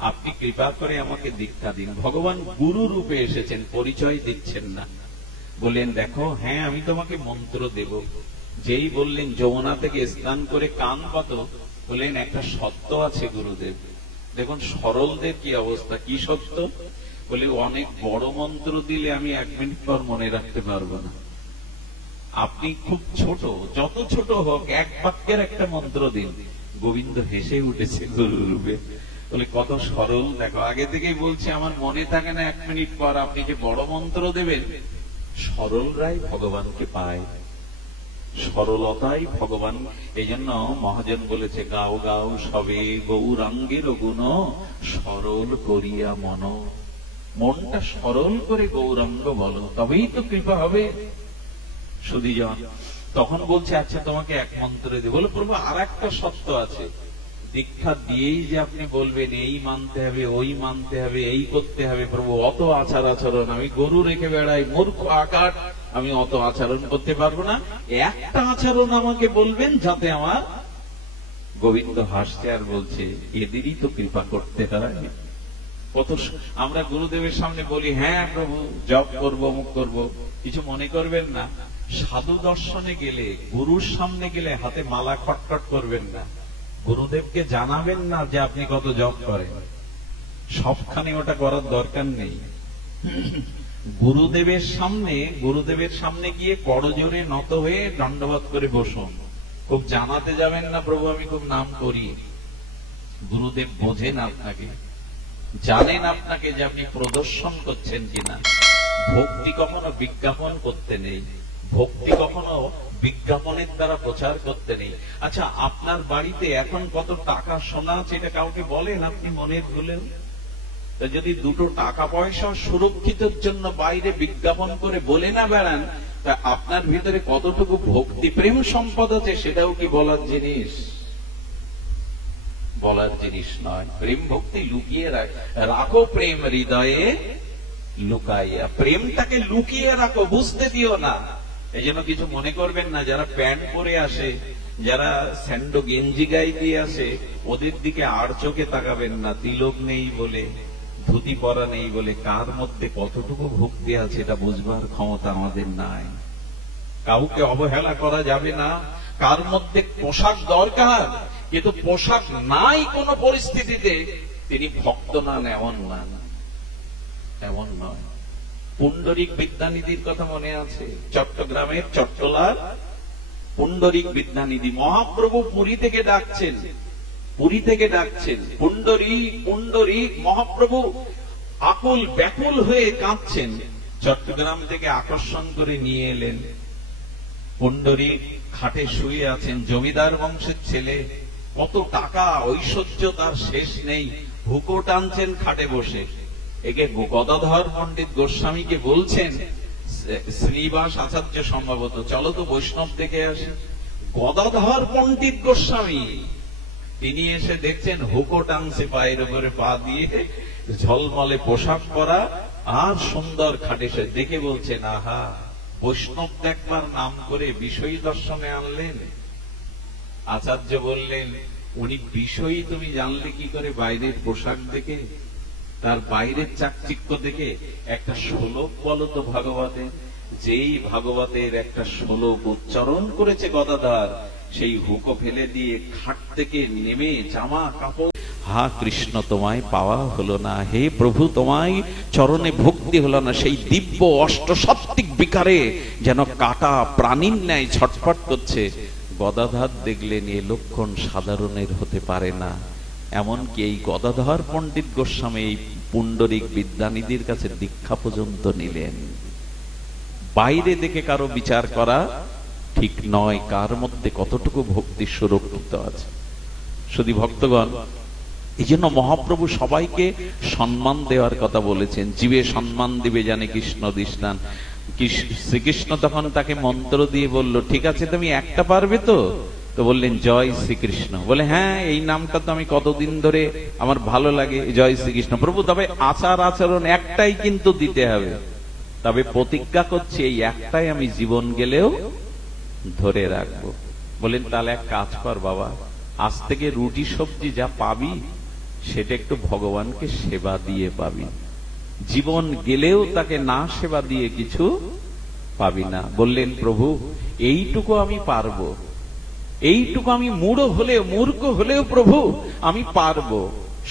আপনি কৃপা করে আমাকে দীক্ষা দিন। ভগবান গুরু রূপে এসেছেন, পরিচয় দিচ্ছেন না। বললেন, দেখো, হ্যাঁ আমি তোমাকে মন্ত্র দেব। যেই বললেন যমুনা থেকে স্নান করে কান পাত, বললেন একটা সত্য আছে গুরুদেব। দেখুন সরলদের কি অবস্থা, কি সত্য? বলে, অনেক বড় মন্ত্র দিলে আমি 1 মিনিট পর মনে রাখতে পারবো না। আপনি খুব ছোট, যত ছোট হোক, 1 বাক্যের একটা মন্ত্র দিন। গোবিন্দ হেসে উঠেছে গুরু রূপে, বলে কত সরল দেখো, আগে থেকেই বলছি আমার মনে থাকে না 1 মিনিট পর, আপনি যে বড় মন্ত্র দেবেন। সরলরাই ভগবানকে পায়, সরলতাই ভগবান। এই জন্য মহাজন বলেছে, গাও গাও সবে গৌরাঙ্গের গুণ, সরল করিয়া মন। মনটা সরল করে গৌরাঙ্গ বলো, তবেই তো কৃপা হবে। সুধীজন তখন বলছে, আচ্ছা তোমাকে 1 মন্ত্র দেব। বলে, প্রভু আর একটা সত্য আছে, দীক্ষা দিয়েই যে আপনি বলবেন এই মানতে হবে, ওই মানতে হবে, এই করতে হবে। প্রভু অত আচার আচরণ, আমি গরু রেখে বেড়াই, মূর্খ আকার, আমি অত আচরণ করতে পারবো না। একটা আচরণ আমাকে বলবেন যাতে আমার। গোবিন্দ হাসছে আর বলছে, এদেরই তো কৃপা করতে হয়। কত আমরা গুরুদেবের সামনে বলি, হ্যাঁ প্রভু জপ করব, মুখ করব, কিছু মনে করবেন না। সাধু দর্শনে গেলে, গুরুর সামনে গেলে হাতে মালা খটখট করবেন না, গুরুদেবকে জানাবেন না যে আপনি কত জপ করেন। সবখানে ওটা করার দরকার নেই। গুরুদেবের সামনে গিয়ে করজোড়ে নত হয়ে দণ্ডবোধ করে বসুন। খুব জানাতে যাবেন না, প্রভু আমি খুব নাম করি। গুরুদেব বোঝেন আপনাকে, জানেন আপনাকে যে আপনি প্রদর্শন করছেন কিনা। ভক্তি কখনো বিজ্ঞাপন করতে নেই, ভক্তি কখনো বিজ্ঞাপনের দ্বারা প্রচার করতে নেই। আচ্ছা, আপনার বাড়িতে এখন কত টাকা সোনা আছে এটা কাউকে বলেন আপনি মনের ভুলেও? যদি 2 টাকা পয়সা সুরক্ষিতের জন্য বাইরে বিজ্ঞাপন করে বলে না বেড়ান, তা আপনার ভিতরে কতটুকু ভক্তি প্রেম সম্পদ আছে সেটাও কি বলার জিনিস? বলার জিনিস নয়। প্রেম ভক্তি লুকিয়ে রাখো, প্রেম হৃদয়ে লুকাইয়া। প্রেমটাকে লুকিয়ে রাখো, বুঝতে দিও না। এই জন্য কিছু মনে করবেন না, যারা প্যান্ট পরে আসে, যারা স্যান্ডো গেঞ্জি গায়ে দিয়ে আসে, ওদের দিকে আর চোখে তাকাবেন না। তিলক নেই বলে, ধুতি পরা নেই বলে কার মধ্যে কতটুকু ভক্তি আছে এটা বুঝবার ক্ষমতা আমাদের নাই। কাউকে অবহেলা করা যাবে না। কার মধ্যে পোশাক দরকার, কিন্তু পোশাক নাই কোন পরিস্থিতিতে তিনি ভক্ত নন, এমন না, এমন নয়। পুণ্ডরিক বিদ্যানিধির কথা মনে আছে? চট্টগ্রামের চট্টলার পুণ্ডরিক বিদ্যানিধি মহাপ্রভু পুরী থেকে ডাকছেন, পুরী থেকে ডাকছেন, পুণ্ডরিক পুণ্ডরিক। মহাপ্রভু আকুল ব্যাকুল হয়ে কাঁদছেন, চট্টগ্রাম থেকে আকর্ষণ করে নিয়ে এলেন। পুণ্ডরিক খাটে শুয়ে আছেন, জমিদার বংশের ছেলে, কত টাকা ঐশ্বর্য তার শেষ নেই, হুকো টানছেন খাটে বসে। একে গদাধর পণ্ডিত গোস্বামীকে বলছেন, শ্রীনিবাস আচার্য সম্ভবত, চলো তো বৈষ্ণব দেখে আসে। গদাধর পণ্ডিত গোস্বামী তিনি এসে দেখছেন হুকো টানছে পায়ের উপরে পা দিয়ে, ঝলমলে পোশাক পরা আর সুন্দর খাটে সে দেখে বলছেন, আহা, বৈষ্ণব দেখবার নাম করে বিষয়ী দর্শনে আনলেন। আচার্য বললেন, উনি বিষয়ী তুমি জানলে কি করে? বাইরের পোশাক দেখে, তার বাইরের চাকচিক্য দেখে। একটা শ্লোক বলো তো ভাগবতের। যেই ভাগবতের একটা শ্লোক উচ্চারণ করেছে গদাধর, সেই হুকো ফেলে দিয়ে খাট থেকে নেমে জামা কাপড়, হা কৃষ্ণ তোমায় পাওয়া হলো না, হে প্রভু তোমায় চরণে ভক্তি হলো না। সেই দিব্য অষ্টসাত্ত্বিক বিকারে যেন কাটা প্রাণীর ন্যায় ছটফট করছে। গদাধর দেখলেন এ লক্ষণ সাধারণের হতে পারে না। এমনকি এই গদাধর পণ্ডিত গোস্বামী এই পুণ্ডরিক বিদ্যানিধির কাছে দীক্ষা পর্যন্ত নিলেন। বাইরে দেখে কারো বিচার করা ঠিক নয়, কার মধ্যে কতটুকু ভক্তি সুরক্ষিত আছে। শুধু ভক্তগণ, এই জন্য মহাপ্রভু সবাইকে সম্মান দেওয়ার কথা বলেছেন। জীবে সম্মান দিবে জানে কৃষ্ণ দৃষ্টান। শ্রীকৃষ্ণ তখন তাকে মন্ত্র দিয়ে বলল, ঠিক আছে তুমি একটা পারবে তো? তো বললেন, জয় শ্রীকৃষ্ণ। বলে, হ্যাঁ এই নামটা তো আমি কতদিন ধরে আমার ভালো লাগে, জয় শ্রীকৃষ্ণ। প্রভু তবে আচার আচরণ একটাই কিন্তু দিতে হবে। তবে প্রতিজ্ঞা করছি এই একটাই আমি জীবন গেলেও ধরে রাখবো। বলেন তাহলে এক কাজ কর বাবা, আজ থেকে রুটি সবজি যা পাবি সেটা একটু ভগবানকে সেবা দিয়ে পাবি, জীবন গেলেও তাকে না সেবা দিয়ে কিছু পাবি না। বললেন প্রভু এইটুকু আমি পারবো, এইটুকু আমি মূর্খ হলেও প্রভু আমি পারবো।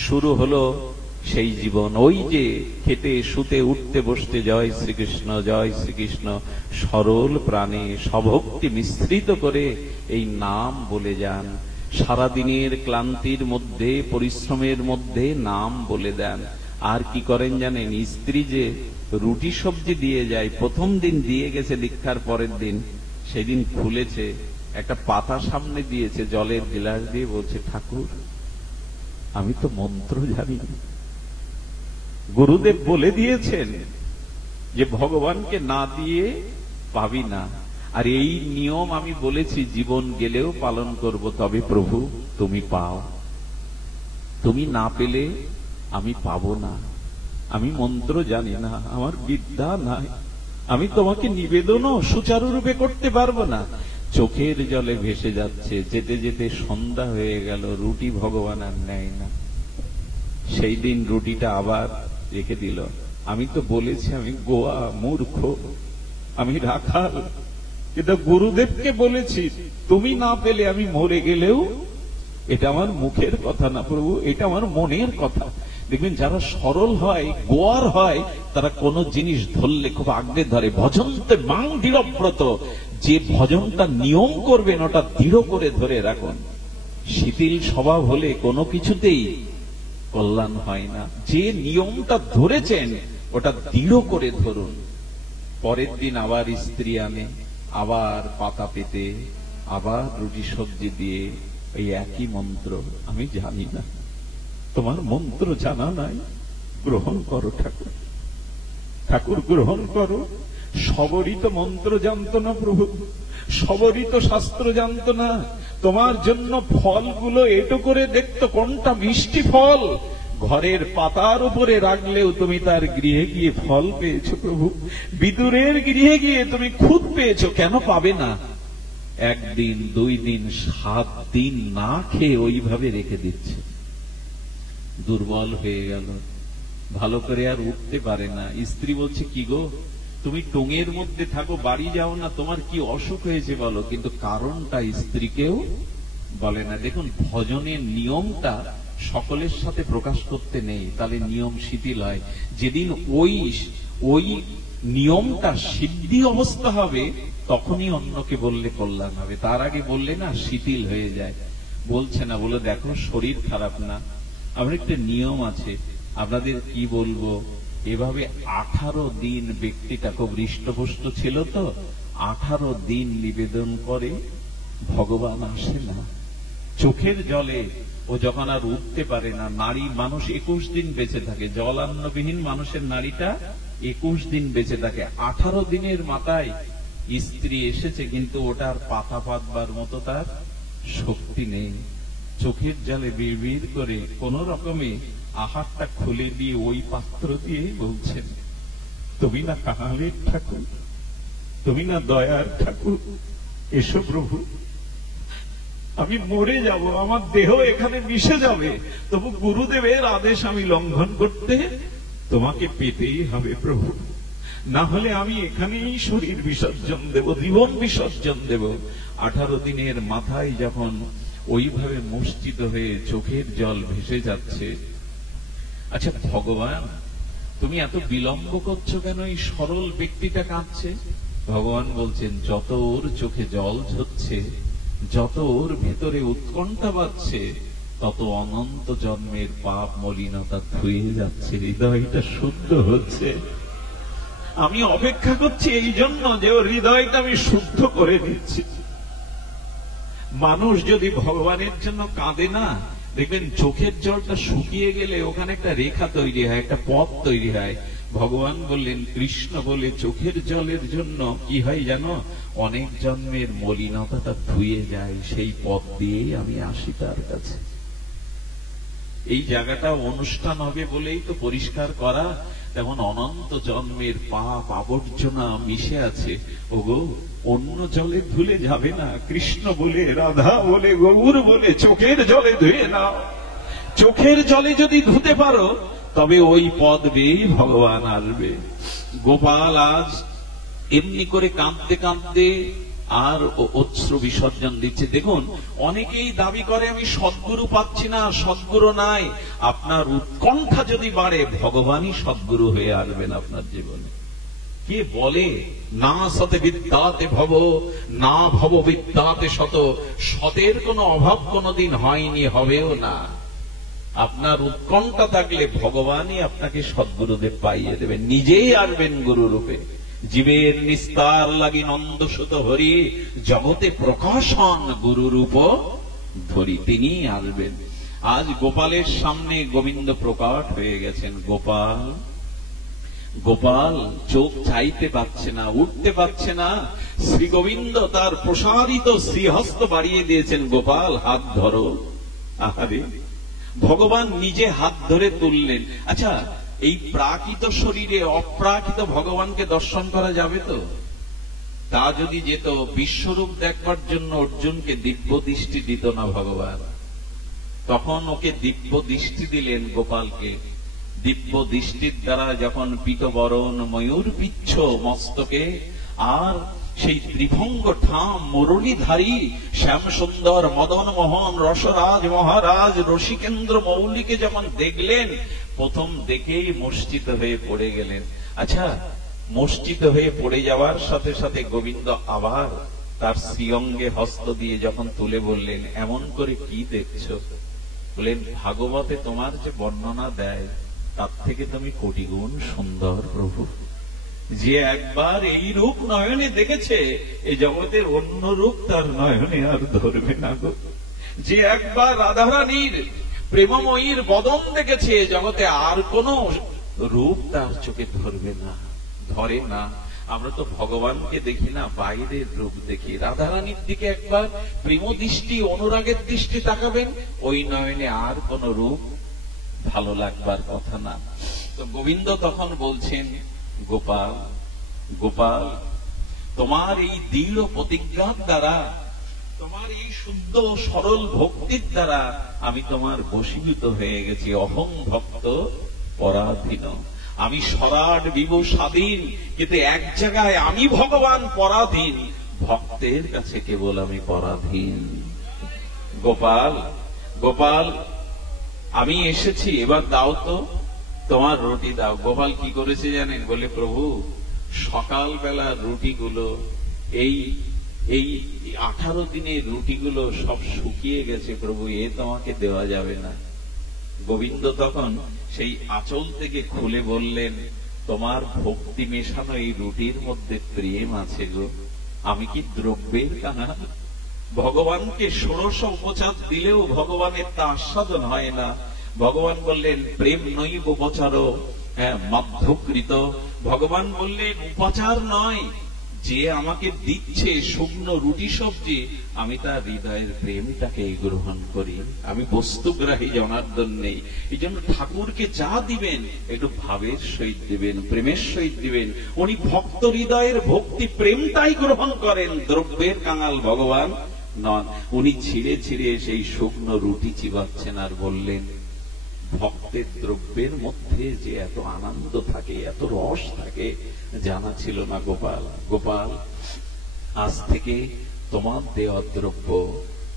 শুরু হলো সেই জীবন, ওই যে খেতে শুতে উঠতে বসতে জয় শ্রীকৃষ্ণ জয় শ্রীকৃষ্ণ সরল প্রাণে স্বভক্তি মিশ্রিত করে এই নাম বলে যান। সারাদিনের ক্লান্তির মধ্যে পরিশ্রমের মধ্যে নাম বলে দেন। আর কি করেন জানেন, স্ত্রী যে রুটি সবজি দিয়ে যায়, প্রথম দিন দিয়ে গেছে দীক্ষার পরের দিন, সেদিন খুলেছে, একটা পাতা সামনে দিয়েছে, জলের গ্লাস দিয়ে বলছে ঠাকুর আমি তো মন্ত্র জানি না, গুরুদেব বলে দিয়েছেন যে ভগবানকে না দিয়ে পাবি না, আর এই নিয়ম আমি বলেছি জীবন গেলেও পালন করব, তবে প্রভু তুমি পাও, তুমি না পেলে আমি পাবো না, আমি মন্ত্র জানি না, আমার বিদ্যা নাই, আমি তোমাকে নিবেদনও সুচারুরূপে করতে পারবো না। চোখের জলে ভেসে যাচ্ছে, যেতে যেতে সন্ধ্যা হয়ে গেল, রুটি ভগবান আর নেয় না। সেই দিন রুটিটা আবার রেখে দিল। আমি তো বলেছি আমি গোয়া মূর্খ, আমি রাখাল, এটা গুরুদেবকে বলেছি, তুমি না পেলে আমি মরে গেলেও এটা আমার মুখের কথা না প্রভু, এটা আমার মনের কথা। দেখবেন যারা সরল হয়, গোয়ার হয়, তারা কোন জিনিস ধরলে খুব আগ্রে ধরে। ভজন্তে মাং দৃঢ়ব্রত, যে ভজনটা নিয়ম করবেন ওটা দৃঢ় করে ধরে রাখুন। শিথিল স্বভাব হলে কোনো কিছুতেই কল্যাণ হয় না। যে নিয়মটা ধরেছেন ওটা দৃঢ় করে ধরুন। পরের দিন আবার স্ত্রী আনে, আবার পাতা পেতে, আবার রুটি সবজি দিয়ে এই একই মন্ত্র, আমি জানি না, তোমার মন্ত্র জানা নাই, গ্রহণ করো ঠাকুর, ঠাকুর গ্রহণ করো। সবরই তো মন্ত্র জানতো না প্রভু, সবরই তো শাস্ত্র জানতো না। তোমার জন্য ফলগুলো এটো করে দেখতো কোনটা মিষ্টি ফল, ঘরের পাতার উপরে রাখলেও তুমি তার গৃহে গিয়ে ফল পেয়েছো প্রভু, বিদুরের গৃহে গিয়ে তুমি খুদ পেয়েছো, কেন পাবে না? একদিন 2 দিন 7 দিন না খেয়ে ওইভাবে রেখে দিচ্ছে। দুর্বল হয়ে গেল, ভালো করে আর উঠতে পারে না। স্ত্রী বলছে কি গো তুমি টঙের মধ্যে থাকো, বাড়ি যাও না, তোমার কি অসুখ হয়েছে বলো, কিন্তু কারণটা স্ত্রীকেও বলে না। দেখুন ভজনের নিয়মটা সকলের সাথে প্রকাশ করতে নেই, তাহলে নিয়ম শিথিল হয়। যেদিন ওই নিয়মটা সিদ্ধি অবস্থা হবে তখনই অন্যকে বললে কল্যাণ হবে, তার আগে বললে না শিথিল হয়ে যায়। বলছে না, বলে দেখো শরীর খারাপ না, আমার একটা নিয়ম আছে, আপনাদের কি বলবো, এভাবে 18 দিন ব্যক্তিটা খুব হৃষ্টপুষ্ট ছিল তো, 18 দিন নিবেদন করে, ভগবান আসে না। চোখের জলে ও যখন আর উঠতে পারে না, নারী মানুষ 21 দিন বেঁচে থাকে, জলান্নবিহীন মানুষের নারীটা 21 দিন বেঁচে থাকে। 18 দিনের মাথায় স্ত্রী এসেছে, কিন্তু ওটার পাতা পাতবার মতো তার শক্তি নেই। চোখের জলে বিড়বিড় করে কোন রকমে আহারটা খুলে দিয়ে ওই পাত্র দিয়ে বলছেন, তুমি না কাঙালের ঠাকুর, তুমি না দয়ার ঠাকুর, এসো প্রভু, আমি মরে যাব, আমার দেহ এখানে মিশে যাবে, তবু গুরুদেবের আদেশ আমি লঙ্ঘন করতে তোমাকে পেতেই হবে প্রভু, না হলে আমি এখানেই শরীর বিসর্জন দেব, জীবন বিসর্জন দেব। 18 দিনের মাথায় যখন ওইভাবে মূর্ছিত হয়ে চোখের জল ভেসে যাচ্ছে, আচ্ছা ভগবান তুমি এত বিলম্ব করছো কেন, এই সরল ব্যক্তিটা কাঁদছে। ভগবান বলছেন, যত ওর চোখে জল ঝরছে, যত ওর ভেতরে উৎকণ্ঠা বাজছে, তত অনন্ত জন্মের পাপ মলিনতা ধুয়ে যাচ্ছে, হৃদয়টা শুদ্ধ হচ্ছে। আমি অপেক্ষা করছি এই জন্য যে ওর হৃদয়টা আমি শুদ্ধ করে দিচ্ছি। মানুষ যদি ভগবানের জন্য কাঁদে না, দেখবেন চোখের জলটা শুকিয়ে গেলে ওখানে একটা রেখা তৈরি হয়, একটা পথ তৈরি হয়। ভগবান বললেন, কৃষ্ণ বলে চোখের জলের জন্য কি হয় জানো, অনেক জন্মের মলিনতাটা ধুয়ে যায়, সেই পথ দিয়েই আমি আসি তার কাছে। এই জায়গাটা অনুষ্ঠান হবে বলেই তো পরিষ্কার করা, তেমন অনন্ত জন্মের পাপ আবর্জনা মিশে আছে। ওগো, অন্য জলে ধুলে যাবে না। কৃষ্ণ বলে, রাধা বলে, গৌর বলে চোখের জলে ধুয়ে নাও। চোখের জলে যদি ধুতে পারো তবে ওই পদ বেয়ে ভগবান আসবে। গোপাল আজ এমনি করে কাঁদতে কাঁদতে আর অশ্রু বিসর্জন দিচ্ছে। দেখুন, অনেকেই দাবি করে আমি সদ্গুরু পাচ্ছি না, সদ্গুরু নাই। আপনার উৎকণ্ঠা যদি বাড়ে, ভগবানই সদ্গুরু হয়ে আসবেন আপনার জীবনে। কে বলে না সতে বিদ্যাতে ভব, না ভব বিদ্যাতে শত। সতের কোনো অভাব কোনোদিন হয়নি, হবেও না। আপনার উৎকণ্ঠা থাকলে ভগবানই আপনাকে সদ্গুরুদেব পাইয়ে দেবেন, নিজেই আসবেন গুরু রূপে। জীবের নিস্তার লাগি নন্দসুত হরি, জগতে প্রকাশন গুরু রূপ ধরি, তিনি আসবেন। আজ গোপালের সামনে গোবিন্দ প্রকট হয়ে গেছেন। গোপাল গোপাল চোখ চাইতে পাচ্ছে না, উঠতে পারছে না। শ্রী গোবিন্দ তার প্রসারিত শ্রীহস্ত বাড়িয়ে দিয়েছেন, গোপাল হাত ধরো। আহারে, ভগবান নিজে হাত ধরে তুললেন। আচ্ছা, এই প্রাকৃত শরীরে অপ্রাকৃত ভগবানকে দর্শন করা যাবে তো? তা যদি যেত, বিশ্বরূপ দেখবার জন্য অর্জুনকে দিব্য দৃষ্টি দিত না ভগবান। তখন ওকে দিব্য দৃষ্টি দিলেন গোপালকে। দিব্য দৃষ্টির দ্বারা যখন পীতবরণ ময়ূর পিচ্ছ মস্তকে, আর সেই ত্রিভঙ্গ ঠাম মুরলীধারী শ্যাম সুন্দর মদন মোহন রসরাজ মহারাজ রসিকেন্দ্র মৌলিকে যখন দেখলেন, প্রথম দেখেই মূর্ছিত হয়ে পড়ে গেলেন। আচ্ছা, মূর্ছিত হয়ে পড়ে যাওয়ার সাথে সাথে গোবিন্দ আবার তার শ্রীঅঙ্গে হস্ত দিয়ে যখন তুলে বললেন, এমন করে কি দেখছ? বলেন, ভাগবতে তোমার যে বর্ণনা দেয় তার থেকে তুমি কোটি গুণ সুন্দর প্রভু। যে একবার এই রূপ নয়নে দেখেছে, এই জগতের অন্য রূপ তার নয়নে আর ধরবে না গো। যে একবার রাধারানীর প্রেমময়ীর বদন দেখেছে, জগতে আর কোন রূপ তার চোখে ধরবে না, ধরে না। আমরা তো ভগবানকে দেখি না, বাইরের রূপ দেখি। রাধারানীর দিকে একবার প্রেম দৃষ্টি, অনুরাগের দৃষ্টি তাকাবেন, ওই নয়নে আর কোন রূপ ভালো লাগবার কথা না। তো গোবিন্দ তখন বলছেন, গোপাল গোপাল, তোমার এই দৃঢ় প্রতিজ্ঞার দ্বারা, তোমার এই শুদ্ধ সরল ভক্তির দ্বারা আমি তোমার বশীভূত হয়ে গেছি। অহং ভক্ত পরাধীন, আমি সরাট বিভু স্বাধীন, কিন্তু এক জায়গায় আমি ভগবান পরাধীন, ভক্তের কাছে কেবল আমি পরাধীন। গোপাল গোপাল, আমি এসেছি, এবার দাও তো তোমার রুটি দাও। গোপাল কি করেছে জানেন? বলে, প্রভু সকালবেলা রুটিগুলো, এই এই 18 দিনের রুটিগুলো সব শুকিয়ে গেছে প্রভু, এ তোমাকে দেওয়া যাবে না। গোবিন্দ তখন সেই আঁচল থেকে খুলে বললেন, তোমার ভক্তি মেশানো এই রুটির মধ্যে প্রেম আছে গো, আমি কি দ্রব্যের কানা? ভগবানকে 16 উপচার দিলেও ভগবানের তা আস্বাদন হয় না। ভগবান বললেন, প্রেম নৈব উপচার মধ্যকৃত। ভগবান বললেন, উপাচার নয়, যে আমাকে দিচ্ছে শুকনো রুটি সবজি, আমি তার হৃদয়ের প্রেমটাকে গ্রহণ করি। আমি বস্তুগ্রাহী জনার্দন নেই। এই জন্য ঠাকুরকে যা দিবেন একটু ভাবের সহিত দিবেন, প্রেমের সহিত দিবেন। উনি ভক্ত হৃদয়ের ভক্তি প্রেমটাই গ্রহণ করেন, দ্রব্যের কাঙাল ভগবান নন। উনি ছিঁড়ে ছিঁড়ে সেই শুকনো রুটি চিবাচ্ছেন আর বললেন, ভক্তের দ্রব্যের মধ্যে যে এত আনন্দ থাকে, এত রস থাকে, জানা ছিল না গোপাল। গোপাল, আজ থেকে তোমার দেওয়া দ্রব্য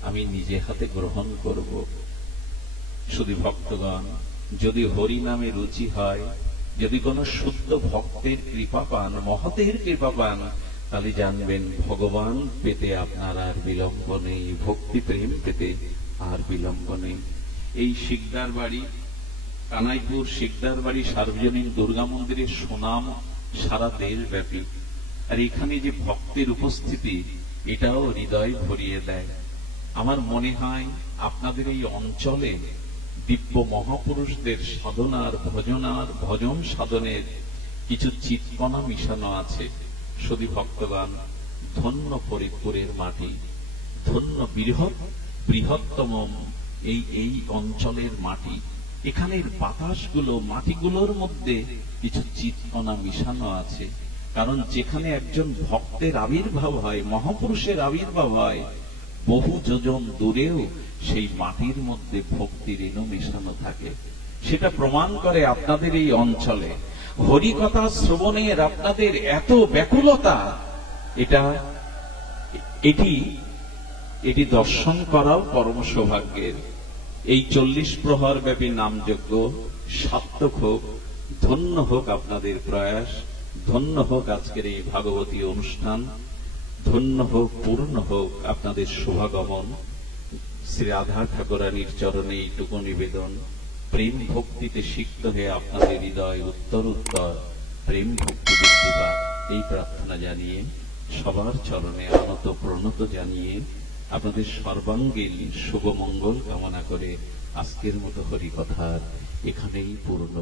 আমি নিজে হাতে গ্রহণ করব। শুধু ভক্তগণ, যদি হরি নামে রুচি হয়, যদি কোন শুদ্ধ ভক্তের কৃপা পান, মহতের কৃপা পান, তাহলে জানবেন ভগবান পেতে আপনার আর বিলম্ব নেই, ভক্তি প্রেম পেতে আর বিলম্ব নেই। এই শিকদার বাড়ি, কানাইপুর শিকদার বাড়ি সার্বজনীন দুর্গা মন্দিরের সুনাম সারা দেশব্যাপী। আর এখানে যে ভক্তের উপস্থিতি, এটাও হৃদয় ভরিয়ে দেয়। আমার মনে হয় আপনাদের এই অঞ্চলে দিব্য মহাপুরুষদের সাধনার, ভজনার, ভজন সাধনের কিছু চিৎকণা মিশানো আছে। শুধু ভক্তগণ, ধন্য ফরিদপুরের মাটি, ধন্য বৃহত্তম এই অঞ্চলের মাটি। এখানের বাতাসগুলো, মাটিগুলোর মধ্যে কিছু চিৎকণা মিশানো আছে। কারণ যেখানে একজন ভক্তের আবির্ভাব হয়, মহাপুরুষের আবির্ভাব হয়, বহু যোজন দূরেও সেই মাটির মধ্যে ভক্তির রেণু মেশানো থাকে। সেটা প্রমাণ করে আপনাদের এই অঞ্চলে হরিকথা শ্রবণের আপনাদের এত ব্যাকুলতা। এটি দর্শন করাও পরম সৌভাগ্যের। এই 40 প্রহর ব্যাপী নামযজ্ঞ সার্থক হোক, ধন্য হোক আপনাদের প্রয়াস, ধন্য হোক আজকের এই ভাগবতী অনুষ্ঠান, ধন্য হোক, পূর্ণ হোক আপনাদের শুভাগমন। শ্রী রাধা ঠাকুরানীর চরণে এইটুকু নিবেদন, প্রেম ভক্তিতে সিক্ত হয়ে আপনাদের হৃদয় উত্তর উত্তর প্রেম ভক্তি বৃদ্ধি পাক, এই প্রার্থনা জানিয়ে, সবার চরণে আনত প্রণত জানিয়ে, আপনাদের সর্বাঙ্গীন শুভ মঙ্গল কামনা করে আজকের মতো হরিকথার এখানেই পূর্ণ